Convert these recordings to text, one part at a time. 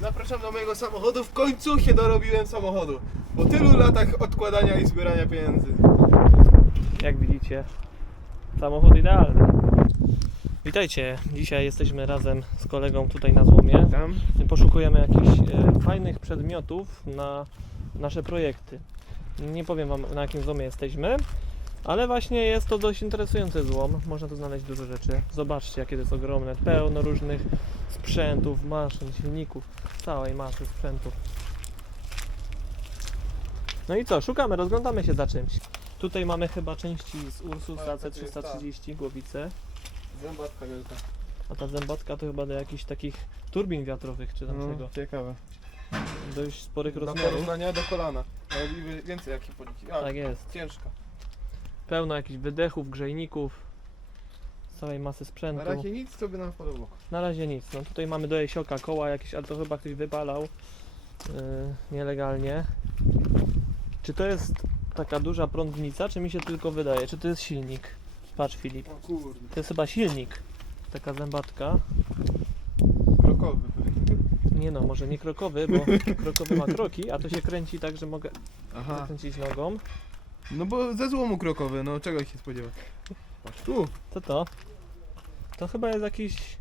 Zapraszam do mojego samochodu. W końcu się dorobiłem samochodu. Po tylu latach odkładania i zbierania pieniędzy. Jak widzicie, samochód idealny. Witajcie, dzisiaj jesteśmy razem z kolegą tutaj na złomie. Tam? Poszukujemy jakichś e, fajnych przedmiotów na nasze projekty. Nie powiem Wam na jakim złomie jesteśmy, ale właśnie jest to dość interesujący złom. Można tu znaleźć dużo rzeczy. Zobaczcie jakie to jest ogromne. Pełno różnych sprzętów, maszyn, silników, całej masy sprzętów. No i co, szukamy, rozglądamy się za czymś. Tutaj mamy chyba części z Ursusa Tak, to jest C330, głowice. Zębatka wielka. A ta zębatka to chyba do jakichś takich turbin wiatrowych czy tam czego. No, ciekawe. Dość sporych rozmiarów. porównania do kolana. Ale więcej jakie podniki. A, Tak jest. ciężka. Pełno jakichś wydechów, grzejników, całej masy Na sprzętu. razie nic, co by nam wpadło. Na razie nic. No tutaj mamy do jesioka koła jakieś, ale to chyba ktoś wypalał yy, nielegalnie. Czy to jest taka duża prądnica, czy mi się tylko wydaje? Czy to jest silnik? Patrz Filip, O kurde. to jest chyba silnik. Taka zębatka. Krokowy. Nie no, może nie krokowy, bo krokowy ma kroki, a to się kręci tak, że mogę Aha. zakręcić nogą. No bo ze złomu krokowy, no czego się spodziewać? Patrz tu. Co to? To chyba jest jakiś...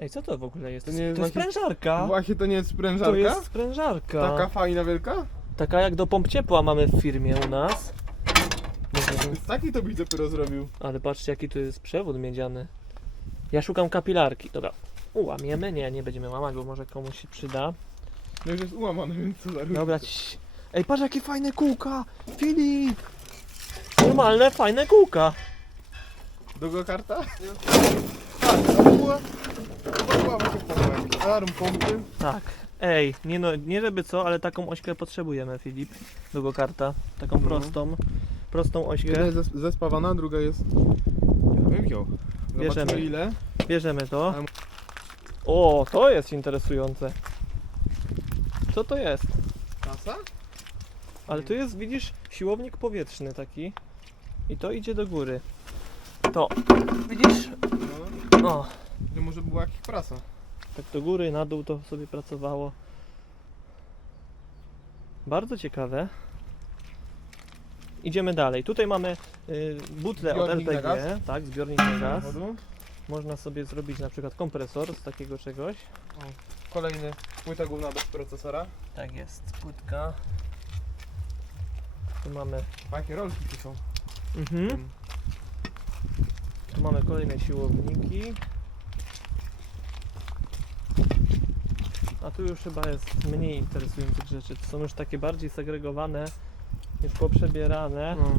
Ej, co to w ogóle jest? To nie jest to jest właśnie- sprężarka! Właśnie to nie jest sprężarka? To jest sprężarka. Taka fajna wielka? Taka jak do pomp ciepła mamy w firmie u nas. Może- Z takiej to byś dopiero zrobił. Ale patrzcie jaki tu jest przewód miedziany. Ja szukam kapilarki. Dobra. Ułamiemy? Nie, nie będziemy łamać, bo może komuś się przyda. No już jest ułamany, więc co za różnica. Dobra. Ci... Ej, patrz jakie fajne kółka! Filip! Normalne, fajne kółka. Do go karta? Tak. Alarm pompy. Tak. Ej, nie no, nie żeby co, ale taką ośkę potrzebujemy, Filip. Do go karta. Taką No. prostą. Prostą ośkę. Jedna jest zes- zespawana, druga jest... Ja bym wziął. Bierzemy. Ile. Bierzemy to. O, to jest interesujące. Co to jest? Kasa? Ale tu jest, widzisz, siłownik powietrzny taki. I to idzie do góry. To, widzisz? No. To może była jakaś prasa. tak do góry, na dół to sobie pracowało. Bardzo ciekawe. Idziemy dalej. Tutaj mamy y, butlę od Zbiornik na LPG, tak, zbiornik na gaz. Można sobie zrobić na przykład kompresor z takiego czegoś. Kolejny płyta główna bez procesora. Tak jest, płytka. Tu mamy, jakie rolki tu są? mhm. tu mamy kolejne siłowniki. A tu już chyba jest mniej interesujących rzeczy. To są już takie bardziej segregowane, już poprzebierane. No.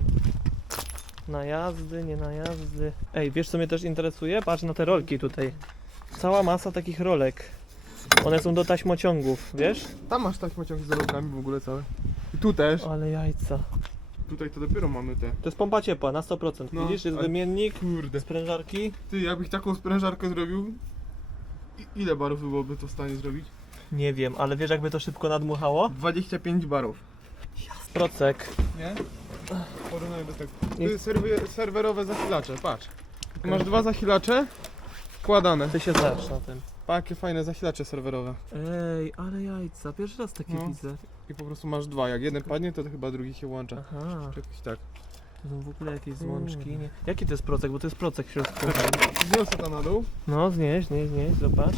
Na jazdy, nie na jazdy. Ej, wiesz co mnie też interesuje? Patrz na te rolki tutaj. Cała masa takich rolek. One są do taśmociągów, wiesz? Tam masz taśmociąg z rolkami w ogóle całe. Tu też. Ale jajca. Tutaj to dopiero mamy te. To jest pompa ciepła na 100%. No, Widzisz, jest wymiennik, Kurde. sprężarki. Ty, jakbyś taką sprężarkę zrobił, i- ile barów byłoby to w stanie zrobić? Nie wiem, ale wiesz jakby to szybko nadmuchało? 25 barów. Procek. Nie? Porównuję do tego. Nie- Ty, serwerowe zasilacze, patrz. Masz dwa zasilacze wkładane. Ty się znasz na tym. Pa, jakie fajne zasilacze serwerowe. Ej, ale jajca, pierwszy raz takie No. widzę. I po prostu masz dwa. Jak jeden padnie, to chyba drugi się włącza. Aha, Czy jakoś tak. to są w ogóle jakieś Mm. złączki. Nie. Jaki to jest procek? Bo to jest procek w środku. Zniosę to na dół. No, znieś, znieś, znieś, zobacz.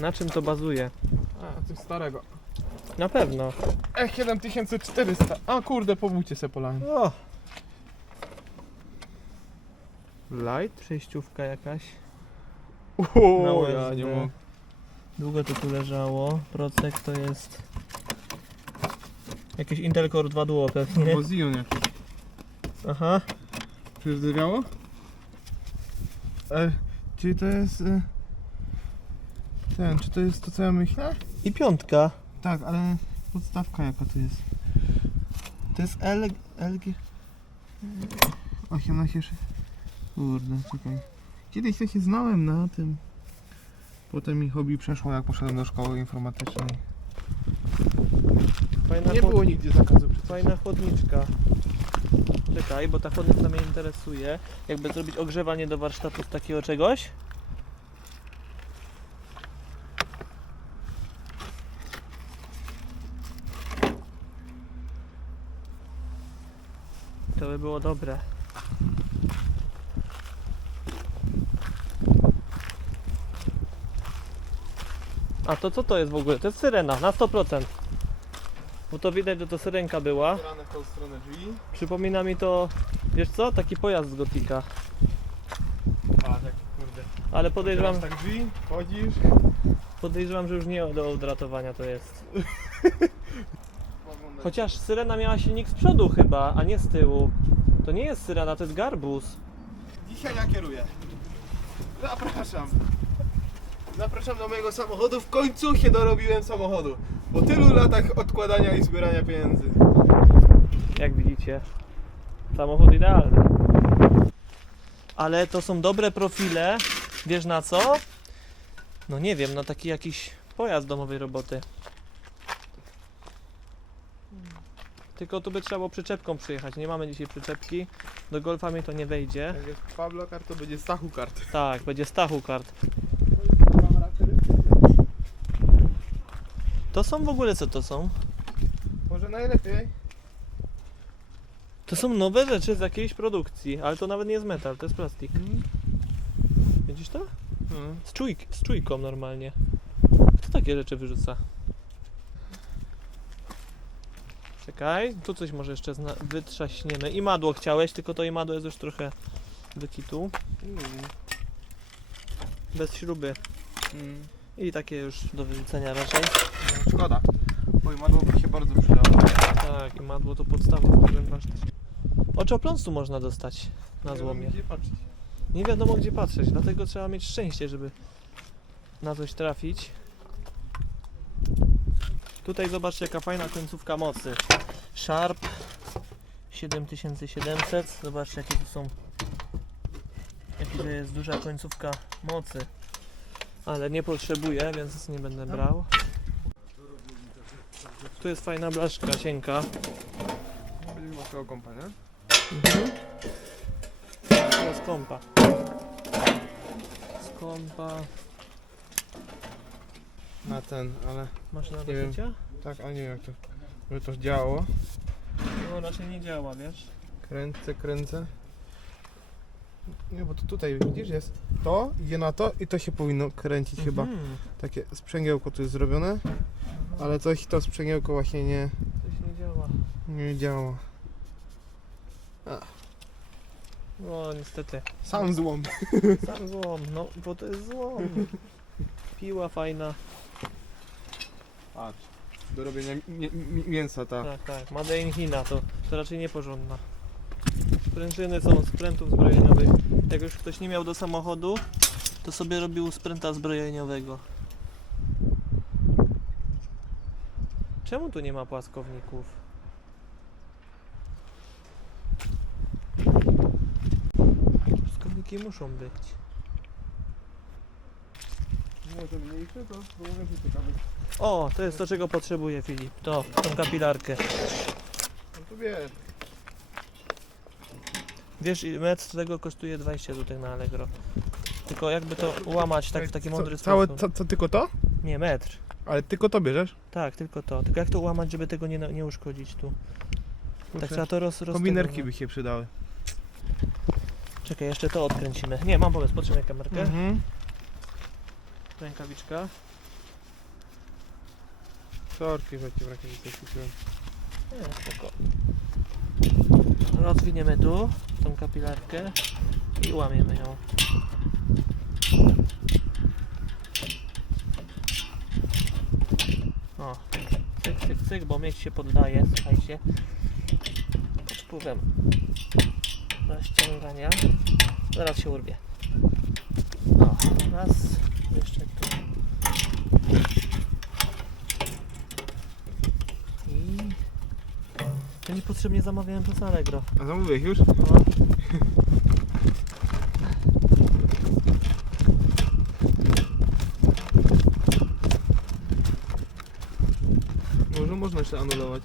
Na czym to bazuje? A, coś starego. Na pewno. E, 7400. A kurde, pobójcie se polami. O, Light? przejściówka jakaś. Na ja USB. nie mogę. Długo to tu leżało. Procek to jest... Jakiś Intel Core 2 Duo pewnie. Bo Zion jakiś. Aha. Przyrzewiało? E, czy to jest... E, ten, czy to jest to co ja myślę? I piątka. Tak, ale podstawka jaka to jest? To jest L, LG. 18 szy- Kurde, czekaj. Kiedyś to się znałem na tym. Potem mi hobby przeszło, jak poszedłem do szkoły informatycznej. Fajna nie było nigdzie zakazu przecież. Fajna chłodniczka. Czekaj, bo ta chłodnica mnie interesuje. Jakby zrobić ogrzewanie do warsztatu z takiego czegoś. To by było dobre. A to co to jest w ogóle? To jest syrena, na 100%. Bo to widać, że to syrenka była. Otwierane w tą stronę drzwi. Przypomina mi to, wiesz co, taki pojazd z Gotika. A, tak, kurde. Ale podejrzewam, Otwierasz tak drzwi, wchodzisz. podejrzewam, że już nie do odratowania to jest. Chociaż syrena miała silnik z przodu chyba, a nie z tyłu. To nie jest syrena, to jest garbus. Dzisiaj ja kieruję. Zapraszam. Zapraszam do mojego samochodu. W końcu się dorobiłem samochodu. Po tylu latach odkładania i zbierania pieniędzy. Jak widzicie, samochód idealny. Ale to są dobre profile. Wiesz na co? No nie wiem, na taki jakiś pojazd domowej roboty. Tylko tu by trzeba było przyczepką przyjechać. Nie mamy dzisiaj przyczepki. Do golfa mi to nie wejdzie. Jak jest Pablo kart, to będzie Stachu kart. Tak, będzie Stachu kart. To są w ogóle co to są? Może najlepiej. To są nowe rzeczy z jakiejś produkcji, ale to nawet nie jest metal, to jest plastik. Widzisz to? Hmm. Z, czujk, z czujką normalnie. Kto takie rzeczy wyrzuca? Czekaj, tu coś może jeszcze zna- wytrzaśniemy. I madło chciałeś, tylko to i madło jest już trochę wykitu. Bez śruby. Hmm. I takie już do wyrzucenia raczej. No, szkoda. Bo madło by się bardzo przydało. Tak, i madło to podstawa w każdym warsztacie. Oczopląsu można dostać na złomie. Gdzie patrzeć. Nie wiadomo gdzie patrzeć, dlatego trzeba mieć szczęście, żeby na coś trafić. Tutaj zobaczcie jaka fajna końcówka mocy. Sharp 7700. Zobaczcie jakie tu są. Jaka to jest duża końcówka mocy. Ale nie potrzebuję, więc nie będę brał. Tu jest fajna blaszka, cienka. Będzie waszego kompa, nie? Mhm. To z kompa. Z kompa. Na ten, ale Masz na Nie wiem. tak, ale nie wiem jak to, żeby to działało. No raczej nie działa, wiesz? Kręcę, kręcę. Nie, bo to tutaj widzisz jest to, idzie na to i to się powinno kręcić chyba. Mhm. Takie sprzęgiełko tu jest zrobione, ale coś to sprzęgiełko właśnie nie, Coś nie działa. nie działa. No niestety. Sam złom. Sam złom, no bo to jest złom. Piła fajna. Patrz. Do robienia mi- mi- mięsa ta. Tak, tak. Made in China to, to raczej nieporządna. Sprężyny są z prętów zbrojeniowych. Jak już ktoś nie miał do samochodu, to sobie robił z pręta zbrojeniowego. Czemu tu nie ma płaskowników? Płaskowniki muszą być. To mniejsze to, może być ciekawe. O, to jest to czego potrzebuje Filip. To, tą kapilarkę. No to wiesz. Wiesz, metr tego kosztuje 20 zł na Allegro. Tylko jakby to ułamać tak w taki mądry Całe, sposób. co, co, tylko to? Nie, metr. Ale tylko to bierzesz? Tak, tylko to. Tylko jak to ułamać, żeby tego nie, nie uszkodzić tu. Tak trzeba to roz, roz Kombinerki tego, by się przydały. Czekaj, jeszcze to odkręcimy. Nie, mam pomysł, potrzymaj kamerkę. Mhm. Rękawiczka. Sorki, że ci w kupiłem. Nie, spoko. Rozwiniemy tu tą kapilarkę i łamiemy ją. O, cyk, cyk, cyk, bo mieć się poddaje, słuchajcie. Pod wpływem rozciągania. Zaraz się urwie. O, raz, jeszcze tu. I... Ja niepotrzebnie zamawiałem to z Allegro. A zamówiłeś już? No. Może można jeszcze anulować.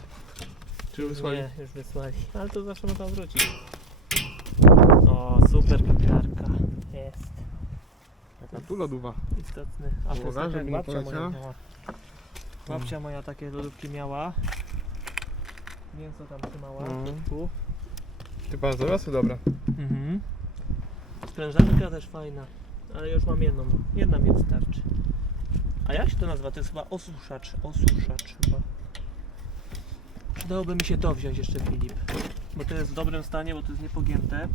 Czy wysłali? Nie, już wysłali. Ale to zawsze można wrócić. O, super kapilarka. Jest. A tu lodowa. Istotny. A to jest Uwaga, tak żeby jak nie babcia moja poleciała. miała. Babcia moja takie lodówki miała. Mięso tam trzymała No. środku. Ty dobra, to dobra. Mhm. Sprężarka też fajna, ale już mam jedną. Jedna mi wystarczy. A jak się to nazywa? To jest chyba osuszacz. Osuszacz chyba. Przydałoby mi się to wziąć jeszcze Filip. Bo to jest w dobrym stanie, bo to jest niepogięte.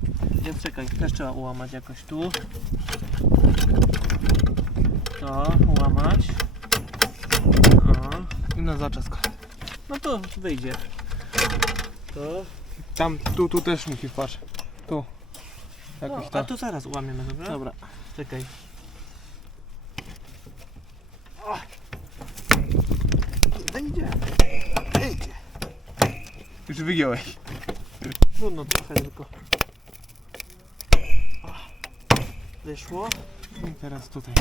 Więc czekaj, też trzeba ułamać jakoś tu. To ułamać. O, I na zaczask. No to wyjdzie. To Tam, tu, tu też musisz, patrz. Tu. Jakoś no, a tak. to zaraz ułamiemy, dobra? Dobra. Czekaj. Idzie. Już wygiąłeś. Trudno trochę tylko. Wyszło. I teraz tutaj.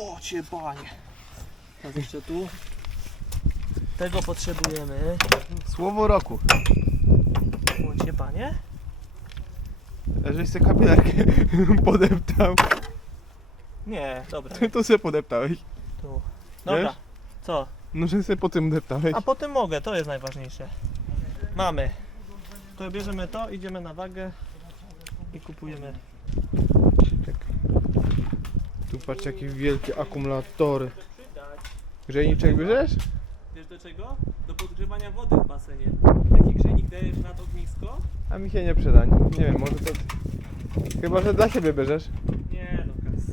O, cię panie. Teraz jeszcze tu. Tego potrzebujemy. Słowo roku. O, cię panie. Żeś sobie kapilarkę podeptał. Nie, dobra. To sobie podeptałeś. Tu. Dobra. Wiesz? Co? No, że sobie po tym deptałeś. A potem mogę, to jest najważniejsze. Mamy. To bierzemy to, idziemy na wagę i kupujemy. Tu patrz jakie wielkie akumulatory. Grzejniczek bierzesz? Wiesz do czego? Do podgrzewania wody w basenie. Taki grzejnik dajesz nad ognisko? A mi się nie przyda. Nie wiem, może to... Chyba, że dla siebie bierzesz. Nie no, kas.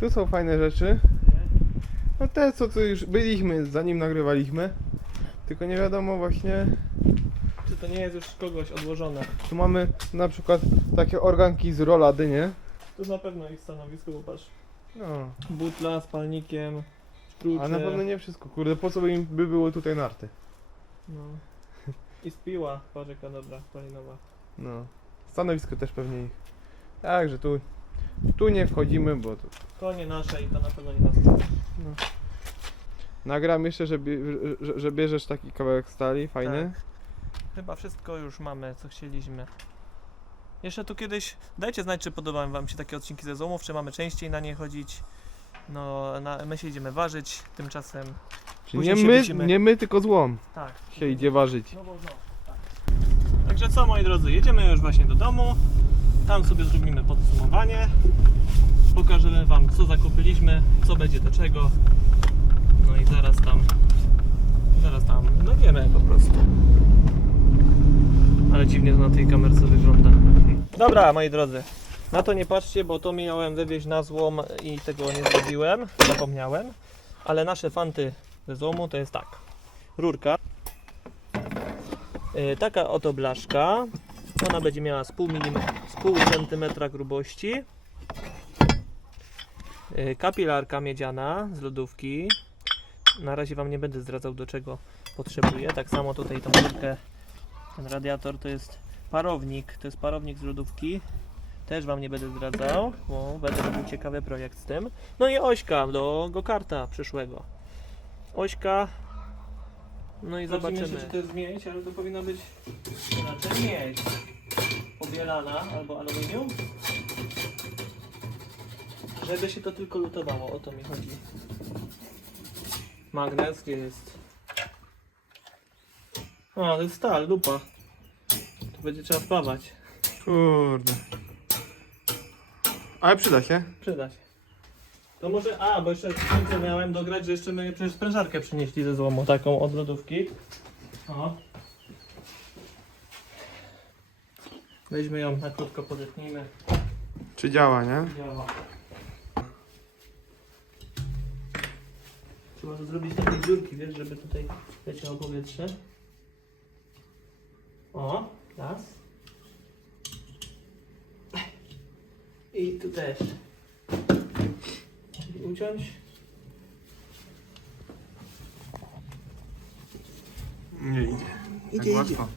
Tu są fajne rzeczy. Nie? No te, co tu już byliśmy, zanim nagrywaliśmy. Tylko nie wiadomo właśnie... To nie jest już kogoś odłożone? Tu mamy na przykład takie organki z rolady, nie? To na pewno ich stanowisko, bo patrz. No. Butla z palnikiem, szkrucze. A na pewno nie wszystko. Kurde, po co by im by było tutaj narty? No. I spiła, patrz jaka dobra, palinowa. No. Stanowisko też pewnie ich. Także tu... Tu nie wchodzimy, bo to... Konie nasze i to na pewno nie nas. Nagram jeszcze, że, bie- że, że bierzesz taki kawałek stali, fajny. Tak. Chyba wszystko już mamy, co chcieliśmy. Jeszcze tu kiedyś, dajcie znać, czy podobają wam się takie odcinki ze złomów, czy mamy częściej na nie chodzić. No, na, my się idziemy ważyć, tymczasem, Czyli Później nie się my, widzimy. nie my, tylko złom tak. się idzie ważyć. No bo no, tak. Także co moi drodzy, jedziemy już właśnie do domu. Tam sobie zrobimy podsumowanie. Pokażemy wam co zakupiliśmy, co będzie do czego. No i zaraz tam zaraz tam będziemy po prostu. Ale dziwnie to na tej kamerce wygląda. Dobra moi drodzy. Na to nie patrzcie, bo to miałem wywieźć na złom i tego nie zrobiłem, zapomniałem. Ale nasze fanty ze złomu to jest tak. Rurka, Y, Taka oto blaszka. Ona będzie miała z pół, milim, z pół centymetra grubości. Y, Kapilarka miedziana z lodówki. Na razie Wam nie będę zdradzał do czego potrzebuję. Tak samo tutaj tą rurkę, ten radiator to jest parownik. To jest parownik z lodówki. Też Wam nie będę zdradzał, bo będę robił ciekawy projekt z tym. No i ośka do go-karta przyszłego. Ośka no i zobaczymy. czy to jest miedź, ale to powinna być Znaczy miedź pobielana albo aluminium. Żeby się to tylko lutowało, o to mi chodzi. Magnes, gdzie jest? A, to jest stal, lupa. To będzie trzeba wpawać. Kurde. Ale przyda się. Przyda się. To może, a, bo jeszcze końcu miałem dograć, że jeszcze my przecież sprężarkę przynieśli ze złomu, taką od lodówki. O. Weźmy ją na krótko, podetnijmy. Czy działa, nie? Działa. Trzeba to zrobić takie dziurki, wiesz, żeby tutaj leciało powietrze. O, raz. I tu też. Uciąć. Nie idzie. Idzie, tak idzie. łatwo.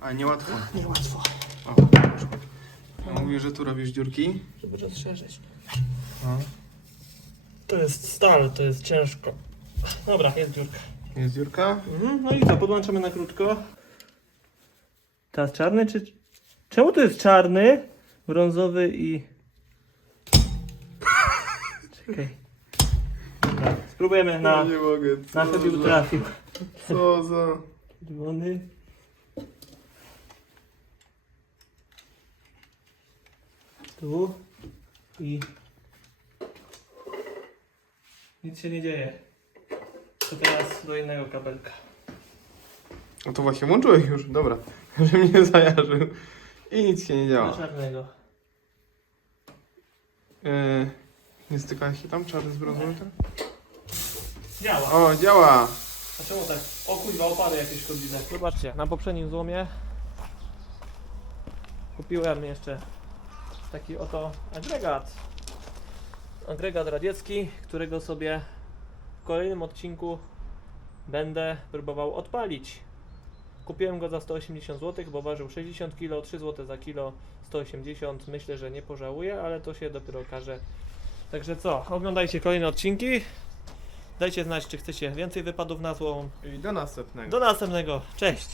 Ale niełatwo. Niełatwo, O, no. Mówisz, że tu robisz dziurki. żeby rozszerzyć. O. To jest stal, to jest ciężko. Dobra, jest dziurka. Jest dziurka. Mhm, no i co, podłączamy na krótko. Teraz czarny czy... Czemu to jest czarny, brązowy i... Czekaj. Dobra, spróbujemy na... nie mogę. Na chybił trafił. Co za... Czerwony. tu i nic się nie dzieje. To teraz do innego kabelka. No to właśnie włączyłeś już, dobra. Że mnie zajarzył. I nic się nie Do działa. czarnego. Yy, nie stykałeś się tam czarny z brązowym? ten? Działa. O, działa! A czemu tak? O kuźwa, opary jakieś szkodliwe. Zobaczcie, na poprzednim złomie kupiłem jeszcze taki oto agregat. Agregat radziecki, którego sobie w kolejnym odcinku będę próbował odpalić. Kupiłem go za 180 zł, bo ważył 60 kg, 3 zł za kilo, 180. Myślę, że nie pożałuję, ale to się dopiero okaże. Także co, oglądajcie kolejne odcinki. Dajcie znać, czy chcecie więcej wypadów na złom. I do następnego. Do następnego. Cześć!